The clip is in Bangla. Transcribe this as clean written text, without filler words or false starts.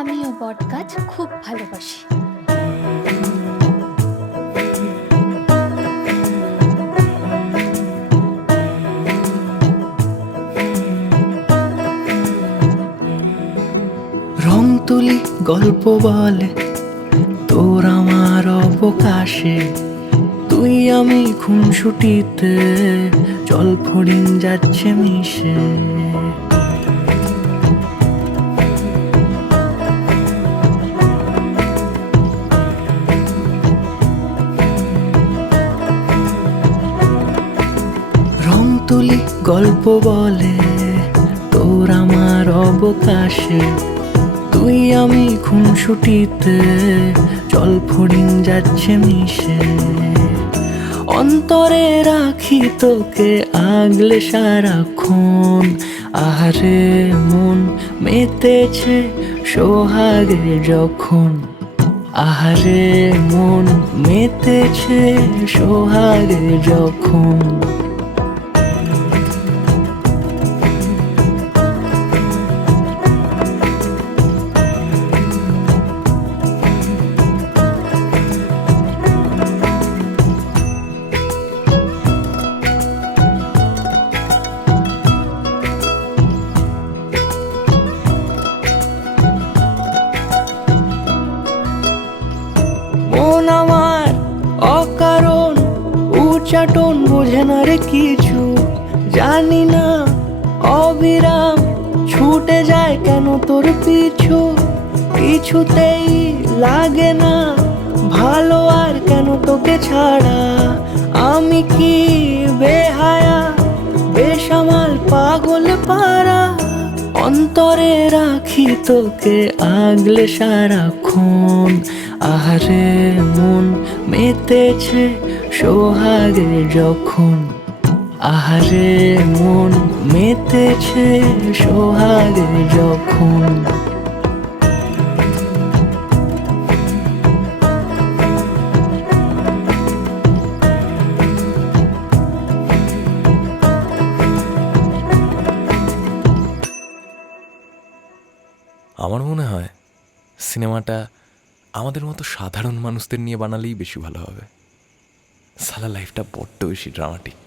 আমিও বটগাছ খুব ভালোবাসি। রং তুলি গল্প বলে তোর আমার অবকাশে, তুই আমি খুনসুটিতে জল ফড়িং যাচ্ছে মিশে। রং তুলি গল্প বলে তোর আমার অবকাশে, তুই আমি খুনসুটিতে জল ফড়িং যাচ্ছে মিশে। অন্তরে রাখি তোকে আগলে সারাক্ষণ, আহারে মন মেতেছে সোহাগে যখন, আহারে মন মেতেছে সোহাগে যখন। মন আমার অকারণ উচ্চাটন বোঝে না রে কিছু, জানি না অবিরাম ছুটে যায় কেন তোর পিছু। কিছুতেই লাগে না ভালো আর কেন তোকে ছাড়া, আমি কি বেহায়া বেসামাল পাগল পারা। অন্তরে রাখি তোকে আগলে সারাক্ষণ, আহারে মন মেতেছে সোহাগে যখন, আহারে মন মেতেছে সোহাগে যখন। আমার মনে হয় সিনেমাটা আমাদের মতো সাধারণ মানুষদের নিয়ে বানালেই বেশি ভালো হবে। সালা লাইফটা বড্ড বেশি ড্রামাটিক।